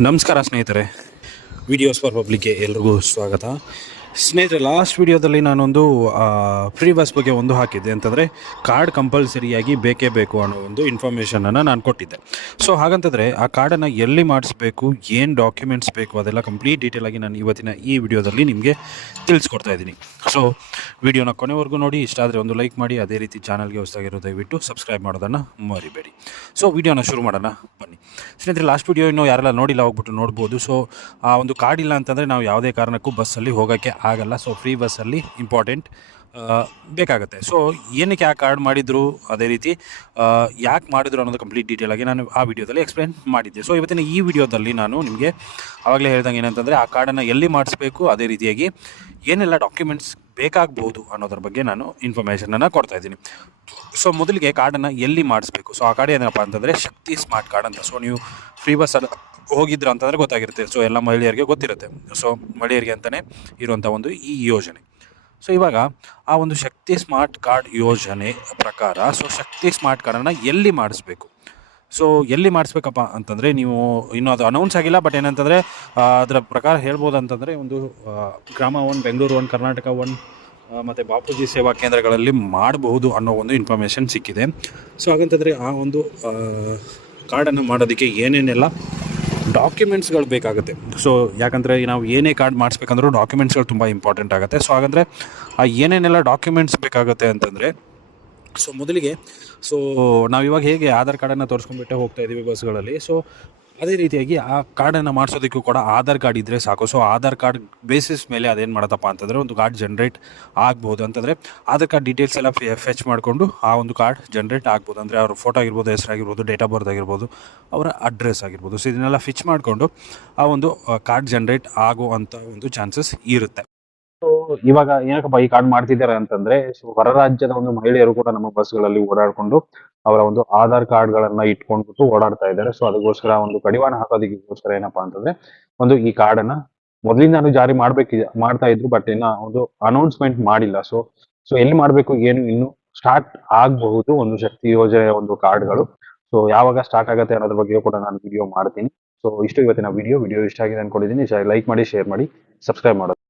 ನಮಸ್ಕಾರ ಸ್ನೇಹಿತರೆ. Videos for ಪಬ್ಲಿಕ್ಗೆ ಎಲ್ರಿಗೂ ಸ್ವಾಗತ. ಸ್ನೇಹಿತರೆ ಲಾಸ್ಟ್ ವಿಡಿಯೋದಲ್ಲಿ ನಾನೊಂದು ಫ್ರೀ ಬಸ್ ಬಗ್ಗೆ ಒಂದು ಹಾಕಿದ್ದೆ. ಅಂತಂದರೆ ಕಾರ್ಡ್ ಕಂಪಲ್ಸರಿಯಾಗಿ ಬೇಕೇ ಬೇಕು ಅನ್ನೋ ಒಂದು ಇನ್ಫಾರ್ಮೇಷನನ್ನು ನಾನು ಕೊಟ್ಟಿದ್ದೆ. ಸೊ ಹಾಗಂತಂದರೆ, ಆ ಕಾರ್ಡನ್ನು ಎಲ್ಲಿ ಮಾಡಿಸ್ಬೇಕು, ಏನು ಡಾಕ್ಯುಮೆಂಟ್ಸ್ ಬೇಕು, ಅದೆಲ್ಲ ಕಂಪ್ಲೀಟ್ ಡೀಟೇಲಾಗಿ ನಾನು ಇವತ್ತಿನ ಈ ವಿಡಿಯೋದಲ್ಲಿ ನಿಮಗೆ ತಿಳಿಸ್ಕೊಡ್ತಾ ಇದ್ದೀನಿ. ಸೊ ವಿಡಿಯೋನ ಕೊನೆವರೆಗೂ ನೋಡಿ, ಇಷ್ಟ ಆದರೆ ಒಂದು ಲೈಕ್ ಮಾಡಿ, ಅದೇ ರೀತಿ ಚಾನಲ್ಗೆ ಹೊಸದಾಗಿರೋ ದಯವಿಟ್ಟು ಸಬ್ಸ್ಕ್ರೈಬ್ ಮಾಡೋದನ್ನು ಮರಿಬೇಡಿ. ಸೊ ವಿಡಿಯೋನ ಶುರು ಮಾಡೋಣ, ಬನ್ನಿ. ಸ್ನೇಹಿತರೆ ಲಾಸ್ಟ್ ವಿಡಿಯೋ ಇನ್ನೂ ಯಾರೆಲ್ಲ ನೋಡಿಲ್ಲ ಹೋಗ್ಬಿಟ್ಟು ನೋಡ್ಬೋದು. ಸೊ ಆ ಒಂದು ಕಾರ್ಡ್ ಇಲ್ಲ ಅಂತಂದರೆ ನಾವು ಯಾವುದೇ ಕಾರಣಕ್ಕೂ ಬಸ್ಸಲ್ಲಿ ಹೋಗೋಕ್ಕೆ ಆಗಲ್ಲ ಸೊ ಫ್ರೀ ಬಸ್ಸಲ್ಲಿ ಇಂಪಾರ್ಟೆಂಟ್ ಬೇಕಾಗುತ್ತೆ. ಸೊ ಏನಕ್ಕೆ ಯಾಕೆ ಕಾರ್ಡ್ ಮಾಡಿದ್ರು? ಅದೇ ರೀತಿ ಯಾಕೆ ಮಾಡಿದ್ರು ಅನ್ನೋದು ಕಂಪ್ಲೀಟ್ ಡೀಟೇಲ್ ಆಗಿ ನಾನು ಆ ವಿಡಿಯೋದಲ್ಲಿ ಎಕ್ಸ್ಪ್ಲೇನ್ ಮಾಡಿದ್ದೆ. ಸೊ ಇವತ್ತಿನ ಈ ವಿಡಿಯೋದಲ್ಲಿ ನಾನು ನಿಮಗೆ ಆವಾಗಲೇ ಹೇಳ್ದಂಗೆ ಏನಂತಂದರೆ, ಆ ಕಾರ್ಡನ್ನು ಎಲ್ಲಿ ಮಾಡಿಸ್ಬೇಕು? ಅದೇ ರೀತಿಯಾಗಿ ಏನೆಲ್ಲ ಡಾಕ್ಯುಮೆಂಟ್ಸ್ ಬೇಕಾಗ್ಬೋದು ಅನ್ನೋದ್ರ ಬಗ್ಗೆ ನಾನು ಇನ್ಫಾರ್ಮೇಷನನ್ನು ಕೊಡ್ತಾ ಇದ್ದೀನಿ. ಸೊ ಮೊದಲಿಗೆ ಕಾರ್ಡನ್ನು ಎಲ್ಲಿ ಮಾಡಿಸ್ಬೇಕು? ಸೊ ಆ ಕಾರ್ಡ್ ಏನಪ್ಪ ಅಂತಂದರೆ ಶಕ್ತಿ ಸ್ಮಾರ್ಟ್ ಕಾರ್ಡ್ ಅಂತ. ಸೊ ನೀವು ಫ್ರೀ ಬಸ್ಸಲ್ಲಿ ಹೋಗಿದ್ರ ಅಂತಂದರೆ ಗೊತ್ತಾಗಿರುತ್ತೆ. ಸೊ ಎಲ್ಲ ಮಹಿಳೆಯರಿಗೆ ಗೊತ್ತಿರುತ್ತೆ. ಸೊ ಮಹಿಳೆಯರಿಗೆ ಅಂತಲೇ ಇರುವಂಥ ಒಂದು ಈ ಯೋಜನೆ. ಸೊ ಇವಾಗ ಆ ಒಂದು ಶಕ್ತಿ ಸ್ಮಾರ್ಟ್ ಕಾರ್ಡ್ ಯೋಜನೆ ಪ್ರಕಾರ ಸೊ ಶಕ್ತಿ ಸ್ಮಾರ್ಟ್ ಕಾರ್ಡನ್ನು ಎಲ್ಲಿ ಮಾಡಿಸ್ಬೇಕು? ಸೊ ಎಲ್ಲಿ ಮಾಡಿಸ್ಬೇಕಪ್ಪ ಅಂತಂದರೆ ನೀವು ಇನ್ನೂ ಅದು ಅನೌನ್ಸ್ ಆಗಿಲ್ಲ ಬಟ್ ಏನಂತಂದರೆ ಅದರ ಪ್ರಕಾರ ಹೇಳ್ಬೋದು ಅಂತಂದರೆ ಒಂದು Grama one Bengaluru one Karnataka one ಮತ್ತು ಬಾಪೂಜಿ ಸೇವಾ ಕೇಂದ್ರಗಳಲ್ಲಿ ಮಾಡಬಹುದು ಅನ್ನೋ ಒಂದು ಇನ್ಫಾರ್ಮೇಷನ್ ಸಿಕ್ಕಿದೆ. ಸೊ ಹಾಗಂತಂದರೆ ಆ ಒಂದು ಕಾರ್ಡನ್ನು ಮಾಡೋದಕ್ಕೆ ಏನೇನೆಲ್ಲ ಡಾಕ್ಯುಮೆಂಟ್ಸ್ಗಳು ಬೇಕಾಗುತ್ತೆ. ಸೊ ಯಾಕಂದರೆ ನಾವು ಏನೇ ಕಾರ್ಡ್ ಮಾಡಿಸ್ಬೇಕಂದ್ರೂ ಡಾಕ್ಯುಮೆಂಟ್ಸ್ಗಳು ತುಂಬ ಇಂಪಾರ್ಟೆಂಟ್ ಆಗುತ್ತೆ. ಸೊ ಹಾಗಂದರೆ ಆ ಏನೇನೆಲ್ಲ ಡಾಕ್ಯುಮೆಂಟ್ಸ್ ಬೇಕಾಗುತ್ತೆ ಅಂತಂದರೆ ಸೊ ಮೊದಲಿಗೆ ಸೊ ನಾವು ಇವಾಗ ಹೇಗೆ ಆಧಾರ್ ಕಾರ್ಡನ್ನು ತೋರಿಸ್ಕೊಂಡ್ಬಿಟ್ಟೆ ಹೋಗ್ತಾ ಇದ್ದೀವಿ ಬಸ್ಗಳಲ್ಲಿ ಸೊ ಅದೇ ರೀತಿಯಾಗಿ ಆ ಕಾರ್ಡನ್ನು ಮಾಡಿಸೋದಕ್ಕೂ ಕೂಡ ಆಧಾರ್ ಕಾರ್ಡ್ ಇದ್ದರೆ ಸಾಕು. ಸೊ ಆಧಾರ್ ಕಾರ್ಡ್ ಬೇಸಿಸ್ ಮೇಲೆ ಅದೇನು ಮಾಡತ್ತಪ್ಪ ಅಂತಂದರೆ ಒಂದು ಕಾರ್ಡ್ ಜನ್ರೇಟ್ ಆಗ್ಬೋದು ಅಂತಂದರೆ, ಆಧಾರ್ ಕಾರ್ಡ್ ಡೀಟೇಲ್ಸ್ ಎಲ್ಲ ಫೆಚ್ ಮಾಡಿಕೊಂಡು ಆ ಒಂದು ಕಾರ್ಡ್ ಜನ್ರೇಟ್ ಆಗ್ಬೋದು. ಅಂದರೆ ಅವ್ರ ಫೋಟೋ ಆಗಿರ್ಬೋದು, ಹೆಸರಾಗಿರ್ಬೋದು ಡೇಟ್ ಆಫ್ ಬರ್ತ್ ಆಗಿರ್ಬೋದು, ಅವರ ಅಡ್ರೆಸ್ ಆಗಿರ್ಬೋದು. ಸೊ ಇದನ್ನೆಲ್ಲ ಫಿಚ್ ಮಾಡಿಕೊಂಡು ಆ ಒಂದು ಕಾರ್ಡ್ ಜನ್ರೇಟ್ ಆಗುವಂಥ ಒಂದು ಚಾನ್ಸಸ್ ಇರುತ್ತೆ. ಸೊ ಇವಾಗ ಏನಕ್ಕಪ್ಪ ಈ ಕಾರ್ಡ್ ಮಾಡ್ತಿದ್ದಾರೆ ಅಂತಂದ್ರೆ ಹೊರ ರಾಜ್ಯದ ಒಂದು ಮಹಿಳೆಯರು ಕೂಡ ನಮ್ಮ ಬಸ್ಗಳಲ್ಲಿ ಓಡಾಡ್ಕೊಂಡು ಅವರ ಒಂದು ಆಧಾರ್ ಕಾರ್ಡ್ ಗಳನ್ನ ಇಟ್ಕೊಂಡ್ಬಿಟ್ಟು ಓಡಾಡ್ತಾ ಇದ್ದಾರೆ. ಸೊ ಅದಕ್ಕೋಸ್ಕರ ಒಂದು ಕಡಿವಾಣ ಹಾಕೋದಕ್ಕೋಸ್ಕರ ಏನಪ್ಪಾ ಅಂತಂದ್ರೆ, ಒಂದು ಈ ಕಾರ್ಡ್ ಅನ್ನ ಮೊದಲಿಂದಾನು ಜಾರಿ ಮಾಡ್ಬೇಕಿದೆ ಮಾಡ್ತಾ ಇದ್ರು ಬಟ್ ಇನ್ನ ಒಂದು ಅನೌನ್ಸ್ಮೆಂಟ್ ಮಾಡಿಲ್ಲ. ಸೊ ಸೊ ಎಲ್ಲಿ ಮಾಡ್ಬೇಕು, ಏನು, ಇನ್ನು ಸ್ಟಾರ್ಟ್ ಆಗಬಹುದು ಒಂದು ಶಕ್ತಿ ಯೋಜನೆಯ ಒಂದು ಕಾರ್ಡ್ಗಳು ಸೊ ಯಾವಾಗ ಸ್ಟಾರ್ಟ್ ಆಗುತ್ತೆ ಅನ್ನೋದ್ರ ಬಗ್ಗೆ ಕೂಡ ನಾನು ವಿಡಿಯೋ ಮಾಡ್ತೀನಿ. ಸೊ ಇಷ್ಟು ಇವತ್ತಿನ ವಿಡಿಯೋ ವಿಡಿಯೋ ಇಷ್ಟ ಆಗಿದೆ ಅನ್ಕೊಂಡಿದ್ದೀನಿ. ಲೈಕ್ ಮಾಡಿ ಶೇರ್ ಮಾಡಿ ಸಬ್ಸ್ಕ್ರೈಬ್ ಮಾಡೋದು.